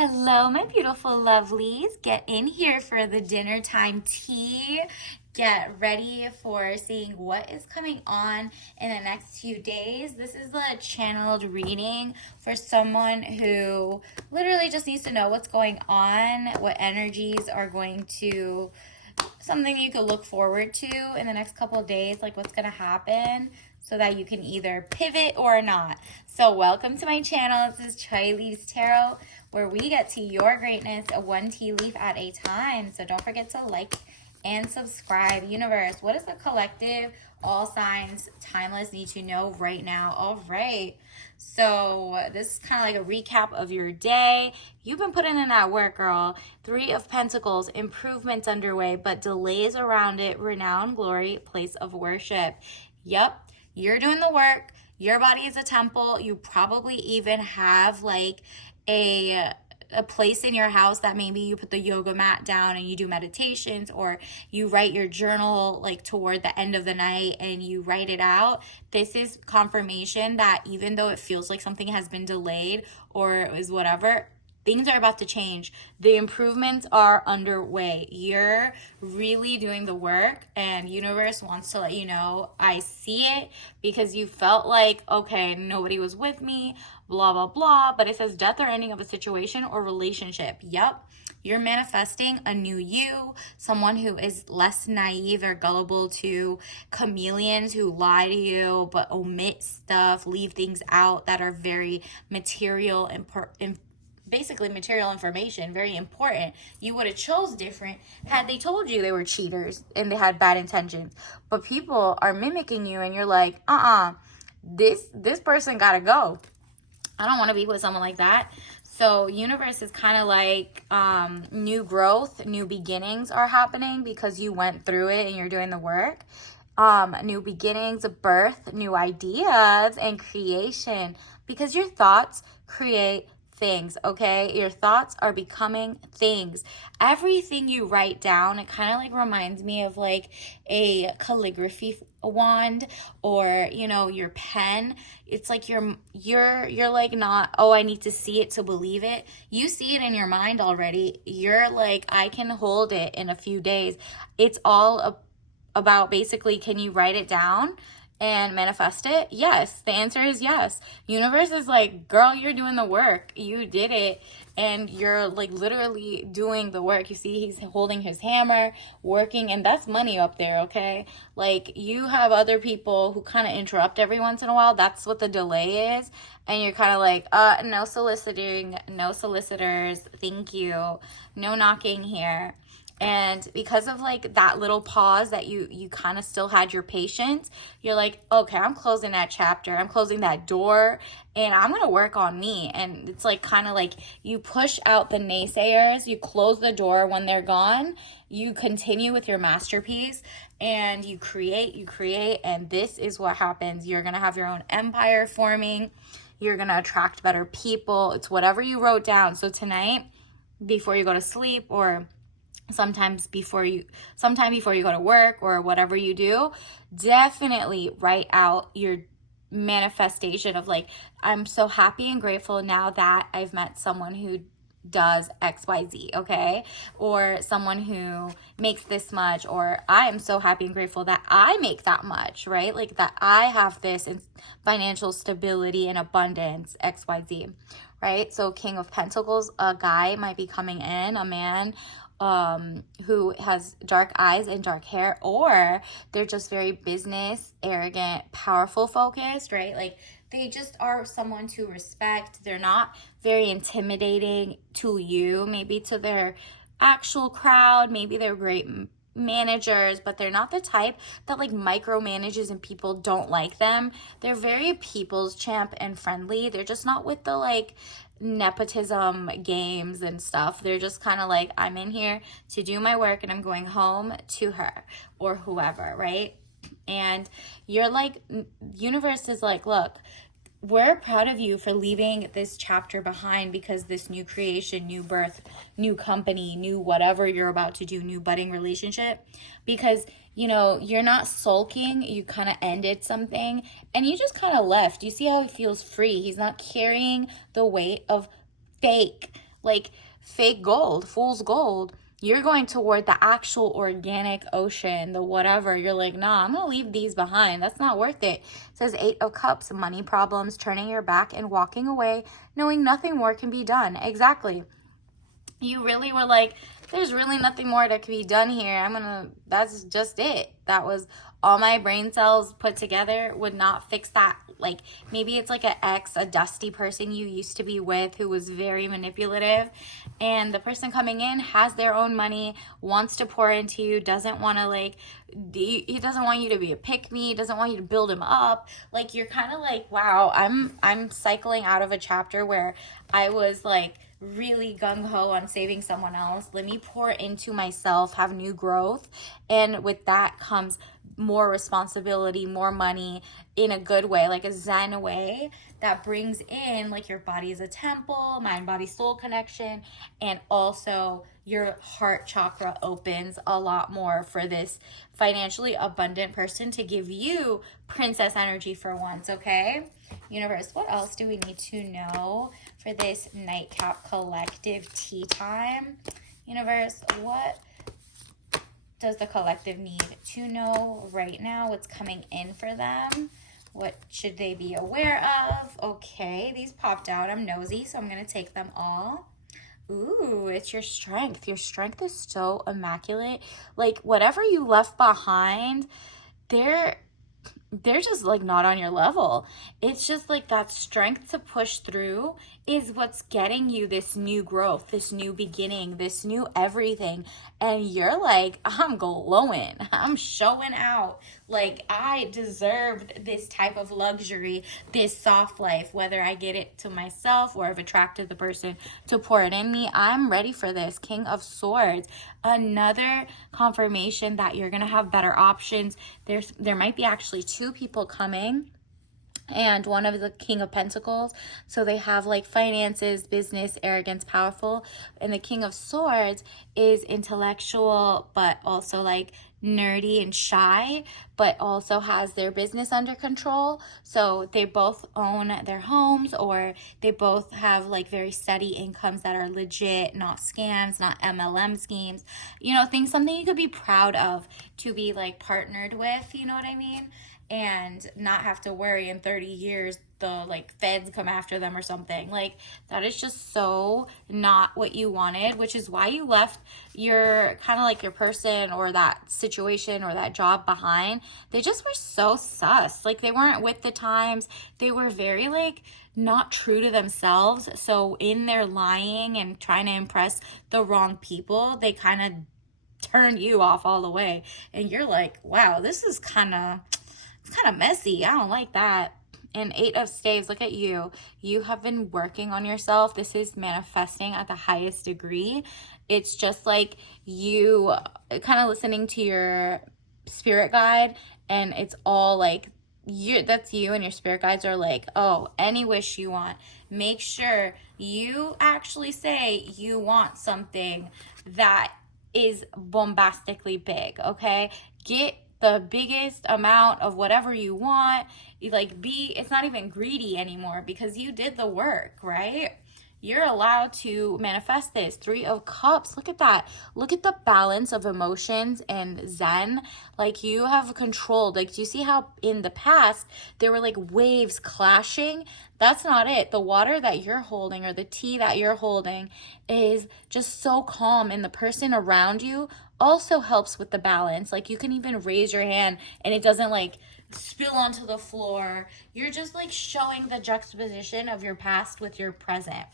Hello, my beautiful lovelies. Get in here for the dinner time tea. Get ready for seeing what is coming on in the next few days. This is a channeled reading for someone who literally just needs to know what's going on, what energies are going to, something you could look forward to in the next couple of days, like what's going to happen, so that you can either pivot or not. So welcome to my channel. This is Chai Leaves Tarot, where we get to your greatness one tea leaf at a time. So don't forget to like and subscribe. Universe, what does the collective, all signs, timeless need to know right now? All right. So this is kind of like a recap of your day. You've been putting in that work, girl. Three of Pentacles, improvements underway, but delays around it. Renown, glory, place of worship. Yep. You're doing the work. Your body is a temple. You probably even have like a place in your house that maybe you put the yoga mat down and you do meditations, or you write your journal like toward the end of the night and you write it out. This is confirmation that even though it feels like something has been delayed or is whatever, things are about to change. The improvements are underway. You're really doing the work, and universe wants to let you know, I see it, because you felt like, okay, nobody was with me, blah, blah, blah. But it says death or ending of a situation or relationship. Yep. You're manifesting a new you, someone who is less naive or gullible to chameleons who lie to you but omit stuff, leave things out that are very material and basically material information, very important. You would have chose different had they told you they were cheaters and they had bad intentions. But people are mimicking you, and you're like, this person gotta go. I don't want to be with someone like that. So universe is kind of like new growth, new beginnings are happening because you went through it and you're doing the work. New beginnings, birth, new ideas, and creation, because your thoughts create things. Okay, your thoughts are becoming things. Everything you write down, it kind of like reminds me of like a calligraphy wand, or your pen. It's like you're like, not, oh, I need to see it to believe it. You see it in your mind already. You're like, I can hold it in a few days. It's all about basically, can you write it down and manifest it? Yes. The answer is yes. Universe is like, girl, you're doing the work. You did it. And you're like literally doing the work. You see, he's holding his hammer, working, and that's money up there, okay? Like, you have other people who kind of interrupt every once in a while. That's what the delay is. And you're kind of like, no soliciting, no solicitors, thank you. No knocking here. And because of like that little pause that you kind of still had your patience, you're like, okay, I'm closing that chapter, I'm closing that door, and I'm gonna work on me. And it's like kind of like you push out the naysayers, you close the door when they're gone, you continue with your masterpiece, and you create, and this is what happens. You're gonna have your own empire forming. You're gonna attract better people. It's whatever you wrote down. So tonight, before you go to sleep, or sometime before you go to work, or whatever you do, definitely write out your manifestation of like, I'm so happy and grateful now that I've met someone who does XYZ, okay? Or someone who makes this much, or I am so happy and grateful that I make that much, right? Like that I have this in financial stability and abundance, XYZ, right? So King of Pentacles, a guy might be coming in, a man who has dark eyes and dark hair, or they're just very business, arrogant, powerful focused, right? Like they just are someone to respect. They're not very intimidating to you, maybe to their actual crowd. Maybe they're great managers, but they're not the type that like micromanages and people don't like them. They're very people's champ and friendly. They're just not with the like nepotism games and stuff. They're just kind of like, I'm in here to do my work and I'm going home to her or whoever, right? And you're like, universe is like, look, we're proud of you for leaving this chapter behind, because this new creation, new birth, new company, new whatever you're about to do, new budding relationship, because you're not sulking. You kind of ended something and you just kind of left. You see how he feels free. He's not carrying the weight of fake like fake gold, fool's gold. You're going toward the actual organic ocean, the whatever. You're like, nah, I'm going to leave these behind. That's not worth it. It says 8 of Cups, money problems, turning your back and walking away, knowing nothing more can be done. Exactly. You really were like, there's really nothing more that can be done here. That's just it. That was all my brain cells put together would not fix that. Like, maybe it's like a dusty person you used to be with who was very manipulative, and the person coming in has their own money, wants to pour into you, doesn't want to like, he doesn't want you to be a pick-me, doesn't want you to build him up. Like, you're kind of like, wow, I'm cycling out of a chapter where I was like really gung-ho on saving someone else. Let me pour into myself, have new growth, and with that comes more responsibility, more money, in a good way, like a Zen way that brings in like your body is a temple, mind, body, soul connection, and also your heart chakra opens a lot more for this financially abundant person to give you princess energy for once. Okay, universe, what else do we need to know for this nightcap collective tea time? Universe, what does the collective need to know right now? What's coming in for them? What should they be aware of? Okay, these popped out. I'm nosy, so I'm going to take them all. Ooh, it's your strength. Your strength is so immaculate. Like, whatever you left behind, they're just like not on your level. It's just like that strength to push through is what's getting you this new growth, this new beginning, this new everything. And you're like, I'm glowing, I'm showing out. Like, I deserved this type of luxury, this soft life, whether I get it to myself or I've attracted the person to pour it in me. I'm ready for this. King of Swords, another confirmation that you're gonna have better options. There might be actually 2 people coming, and one of the King of Pentacles, so they have like finances, business, arrogance, powerful, and the King of Swords is intellectual but also like nerdy and shy, but also has their business under control. So they both own their homes, or they both have like very steady incomes that are legit, not scams, not MLM schemes, you know, something you could be proud of to be like partnered with, you know what I mean? And not have to worry in 30 years the like feds come after them or something. Like, that is just so not what you wanted, which is why you left your kind of like your person or that situation or that job behind. They just were so sus. Like, they weren't with the times. They were very like not true to themselves. So in their lying and trying to impress the wrong people, they kind of turned you off all the way. And you're like, wow, this is kind of messy. I don't like that. And 8 of Staves, look at you. You have been working on yourself. This is manifesting at the highest degree. It's just like you kind of listening to your spirit guide, and it's all like that's you, and your spirit guides are like, oh, any wish you want. Make sure you actually say you want something that is bombastically big, okay? Get the biggest amount of whatever you want. It's not even greedy anymore because you did the work, right? You're allowed to manifest this. 3 of Cups, look at that. Look at the balance of emotions and Zen. Like, you have controlled. Like, do you see how in the past there were like waves clashing? That's not it. The water that you're holding, or the tea that you're holding, is just so calm, and the person around you also helps with the balance. Like, you can even raise your hand and it doesn't like spill onto the floor. You're just like showing the juxtaposition of your past with your present.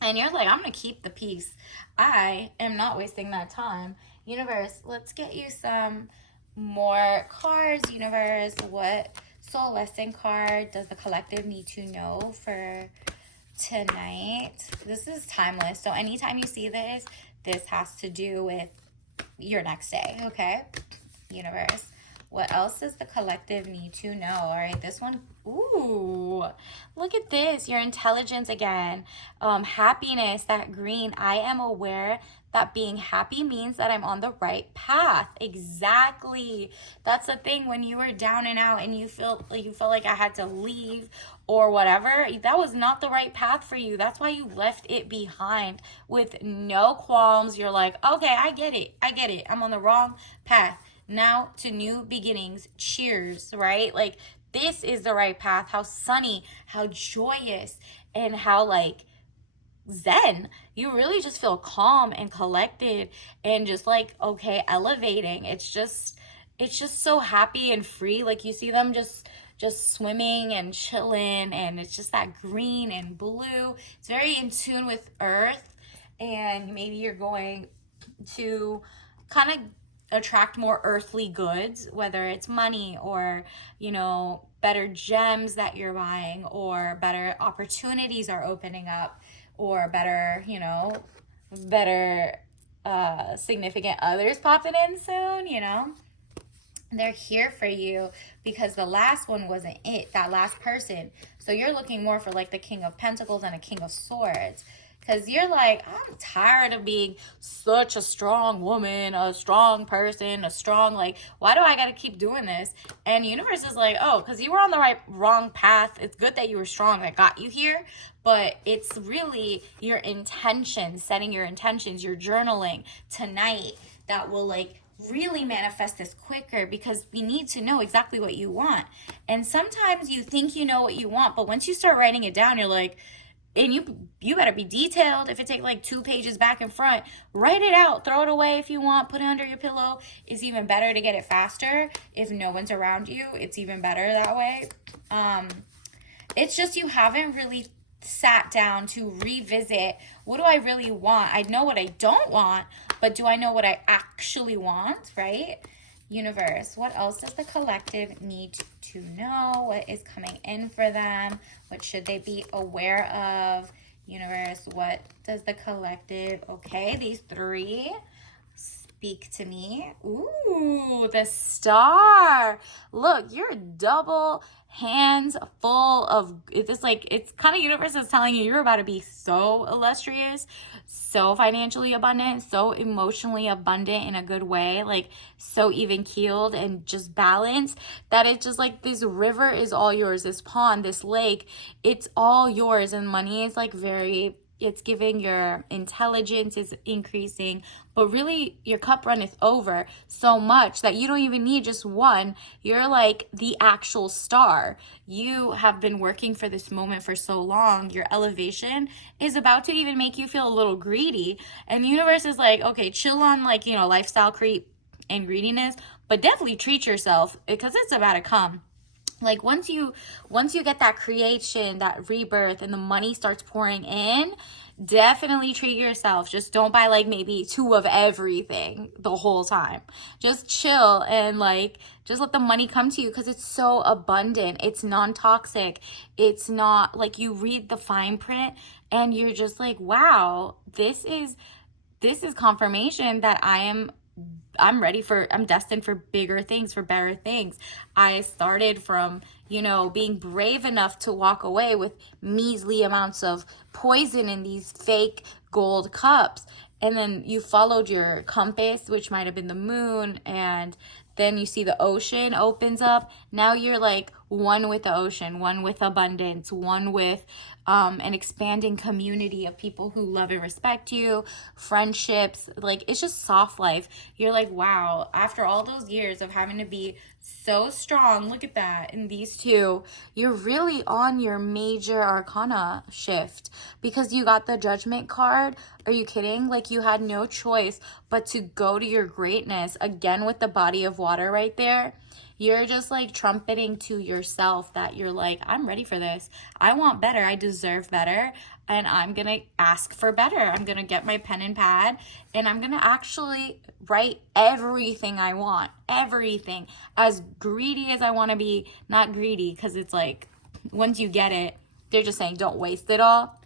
And you're like, I'm going to keep the peace. I am not wasting that time. Universe, let's get you some more cards. Universe, what soul lesson card does the collective need to know for tonight? This is timeless. So anytime you see this, this has to do with your next day, okay? Universe, What else does the collective need to know? All right, this one, ooh, look at this. Your intelligence again. Happiness, that green. I am aware that being happy means that I'm on the right path. Exactly. That's the thing. When you were down and out and you felt like I had to leave or whatever, that was not the right path for you. That's why you left it behind with no qualms. You're like, okay, I get it. I'm on the wrong path. Now to new beginnings. Cheers, right? Like, this is the right path. How sunny, how joyous, and how like zen. You really just feel calm and collected and just like, okay, elevating. It's just so happy and free. Like, you see them just swimming and chilling, and it's just that green and blue. It's very in tune with earth, and maybe you're going to kind of attract more earthly goods, whether it's money or, you know, better gems that you're buying, or better opportunities are opening up, or better, you know, better significant others popping in soon, you know. They're here for you because the last one wasn't it, that last person. So you're looking more for like the King of Pentacles and a King of Swords. Because you're like, I'm tired of being such a strong woman, a strong person, a strong, like, why do I got to keep doing this? And universe is like, oh, because you were on the wrong path. It's good that you were strong that got you here. But it's really your intentions, setting your intentions, your journaling tonight that will like really manifest this quicker, because we need to know exactly what you want. And sometimes you think you know what you want, but once you start writing it down, you're like, and you better be detailed. If it takes like 2 pages back and front, write it out, throw it away if you want, put it under your pillow. It's even better to get it faster. If no one's around you, it's even better that way. It's just you haven't really sat down to revisit, what do I really want? I know what I don't want, but do I know what I actually want, right? Universe, what else does the collective need to know? What is coming in for them? What should they be aware of? Universe, what does the collective, okay, these 3 speak to me. Ooh, the Star. Look, you're double hands full of this. Like, it's kind of universe is telling you you're about to be so illustrious, so financially abundant, so emotionally abundant in a good way, like so even keeled and just balanced, that it's just like this river is all yours, this pond, this lake, it's all yours. And money is like it's giving, your intelligence is increasing, but really your cup runneth over so much that you don't even need just one. You're like the actual star. You have been working for this moment for so long. Your elevation is about to even make you feel a little greedy. And the universe is like, okay, chill on like, you know, lifestyle creep and greediness, but definitely treat yourself because it's about to come. Like once you get that creation, that rebirth, and the money starts pouring in, definitely treat yourself. Just don't buy like maybe 2 of everything the whole time. Just chill and like just let the money come to you because it's so abundant. It's non-toxic. It's not like you read the fine print and you're just like, wow, this is confirmation that I'm destined for bigger things, for better things. I started from, you know, being brave enough to walk away with measly amounts of poison in these fake gold cups. And then you followed your compass, which might have been the moon, and then you see the ocean opens up. Now you're like one with the ocean, one with abundance, one with an expanding community of people who love and respect you, friendships. Like, it's just soft life. You're like, wow, after all those years of having to be so strong, look at that, in these 2, you're really on your major arcana shift because you got the Judgment card. Are you kidding? Like, you had no choice but to go to your greatness again with the body of water right there. You're just like trumpeting to yourself that you're like, I'm ready for this. I want better. I deserve better. And I'm going to ask for better. I'm going to get my pen and pad and I'm going to actually write everything I want. Everything. As greedy as I want to be. Not greedy because it's like once you get it, they're just saying don't waste it all.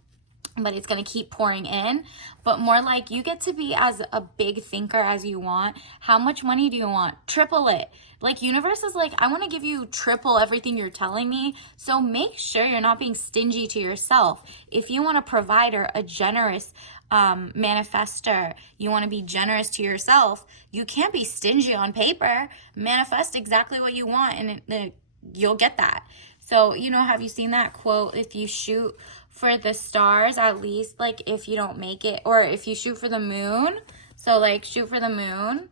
but it's going to keep pouring in. But more like, you get to be as a big thinker as you want. How much money do you want? Triple it. Like, universe is like, I want to give you triple everything you're telling me. So make sure you're not being stingy to yourself. If you want a provider, a generous manifester, you want to be generous to yourself, you can't be stingy on paper. Manifest exactly what you want, and you'll get that. So, have you seen that quote? If you shoot for the stars, at least, like, if you don't make it, or if you shoot for the moon, so like shoot for the moon,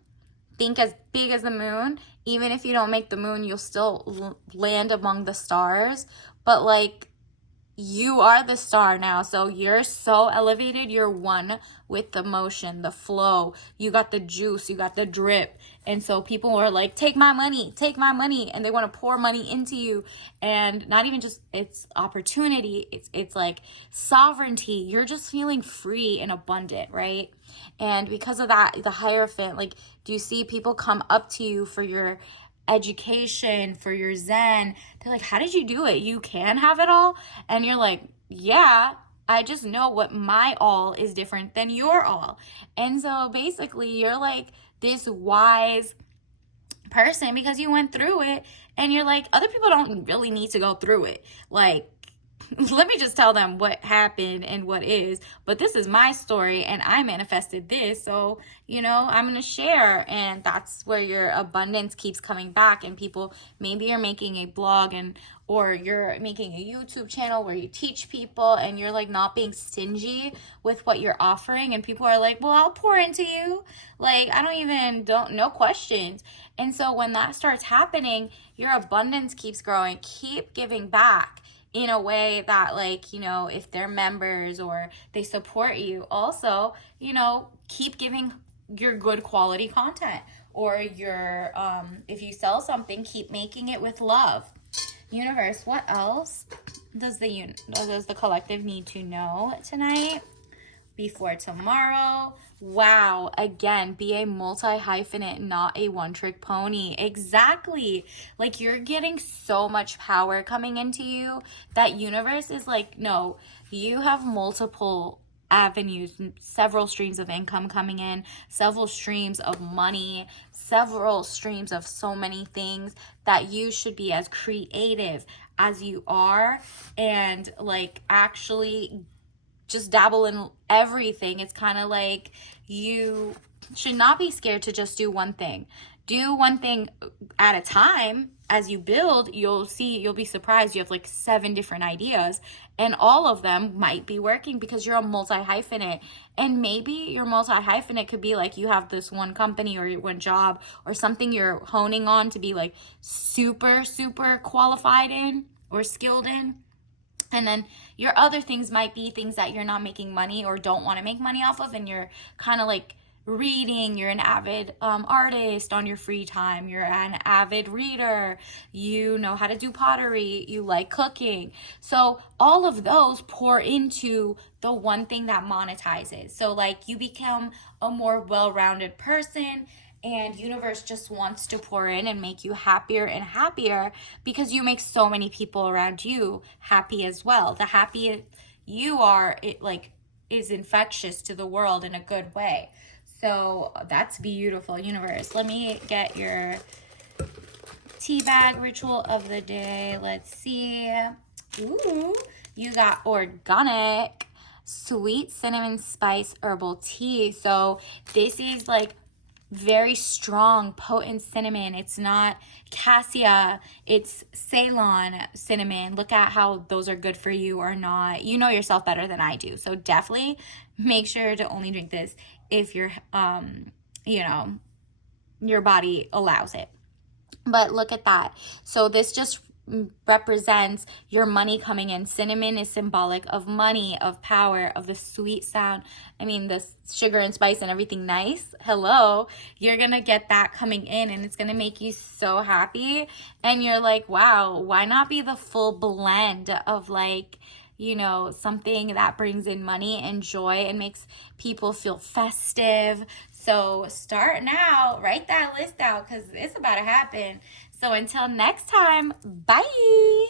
think as big as the moon. Even if you don't make the moon, you'll still land among the stars. But like, you are the star now, so you're so elevated. You're one with the motion, the flow. You got the juice, you got the drip. And so people are like, take my money, and they want to pour money into you. And not even just, it's opportunity, it's like sovereignty. You're just feeling free and abundant, right? And because of that, the Hierophant, like, do you see people come up to you for your education, for your Zen? They're like, how did you do it? You can have it all? And you're like, yeah, I just know what my all is different than your all. And so basically, you're like this wise person because you went through it, and you're like, other people don't really need to go through it. Like, let me just tell them what happened and what is, but this is my story and I manifested this, so I'm gonna share. And that's where your abundance keeps coming back. And people, maybe you're making a blog or you're making a YouTube channel where you teach people, and you're like not being stingy with what you're offering, and people are like, well, I'll pour into you, like, no questions. And so when that starts happening, your abundance keeps growing. Keep giving back in a way that, like, if they're members or they support you, also, keep giving your good quality content, or your if you sell something, keep making it with love. Universe, what else does the collective need to know tonight before tomorrow? Wow, again, be a multi-hyphenate, not a one-trick pony. Exactly. Like, you're getting so much power coming into you that universe is like, no, you have multiple avenues, several streams of income coming in, several streams of money, several streams of so many things, that you should be as creative as you are, and like actually just dabble in everything. It's kind of like, you should not be scared to just do one thing. Do one thing at a time. As you build, you'll be surprised. You have like 7 different ideas, and all of them might be working because you're a multi-hyphenate. And maybe your multi-hyphenate could be like, you have this one company or one job or something you're honing on to be like super, super qualified in or skilled in. And then your other things might be things that you're not making money or don't want to make money off of, and you're kind of like reading. You're an avid artist on your free time. You're an avid reader. You know how to do pottery. You like cooking. So all of those pour into the one thing that monetizes. So like, you become a more well-rounded person, and universe just wants to pour in and make you happier and happier, because you make so many people around you happy as well. The happier you are, it like is infectious to the world in a good way. So that's beautiful, universe. Let me get your tea bag ritual of the day. Let's see. Ooh, you got organic sweet cinnamon spice herbal tea. So this is like very strong, potent cinnamon. It's not cassia, it's Ceylon cinnamon. Look at how those are good for you or not. You know yourself better than I do. So definitely make sure to only drink this if you're, your body allows it. But look at that. So this just represents your money coming in. Cinnamon is symbolic of money, of power, of the sweet sound. I mean, the sugar and spice and everything nice. Hello, you're gonna get that coming in, and it's gonna make you so happy. And you're like, wow, why not be the full blend of like, something that brings in money and joy and makes people feel festive. So start now, write that list out, because it's about to happen. So until next time, bye.